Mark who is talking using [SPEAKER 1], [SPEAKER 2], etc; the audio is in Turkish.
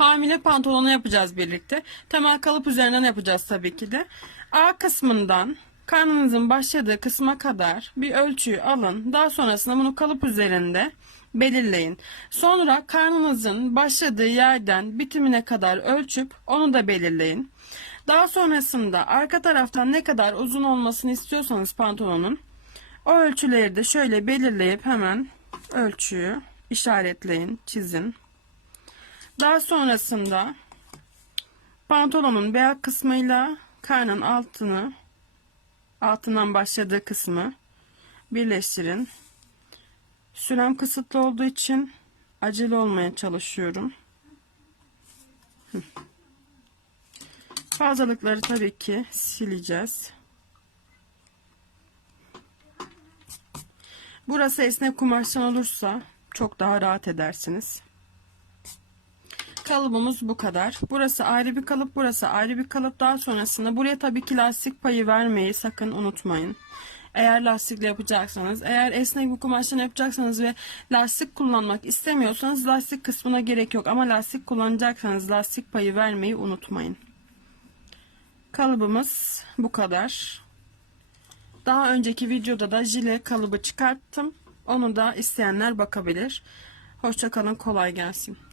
[SPEAKER 1] hamile pantolonu yapacağız birlikte. Temel kalıp üzerinden yapacağız tabii ki de. A kısmından karnınızın başladığı kısma kadar bir ölçüyü alın. Daha sonrasında bunu kalıp üzerinde belirleyin. Sonra karnınızın başladığı yerden bitimine kadar ölçüp onu da belirleyin. Daha sonrasında arka taraftan ne kadar uzun olmasını istiyorsanız pantolonun o ölçüleri de şöyle belirleyip hemen ölçüyü işaretleyin, çizin. Daha sonrasında pantolonun beyaz kısmıyla karnın altını altından başladığı kısmı birleştirin. Sürem kısıtlı olduğu için acele olmaya çalışıyorum. Fazlalıkları tabii ki sileceğiz. Burası esnek kumaştan olursa çok daha rahat edersiniz. Kalıbımız bu kadar. Burası ayrı bir kalıp, burası ayrı bir kalıp. Daha sonrasında buraya tabii ki lastik payı vermeyi sakın unutmayın. Eğer lastikle yapacaksanız, eğer esnek bir kumaştan yapacaksanız ve lastik kullanmak istemiyorsanız lastik kısmına gerek yok. Ama lastik kullanacaksanız lastik payı vermeyi unutmayın. Kalıbımız bu kadar. Daha önceki videoda da jile kalıbı çıkarttım. Onu da isteyenler bakabilir. Hoşçakalın, kolay gelsin.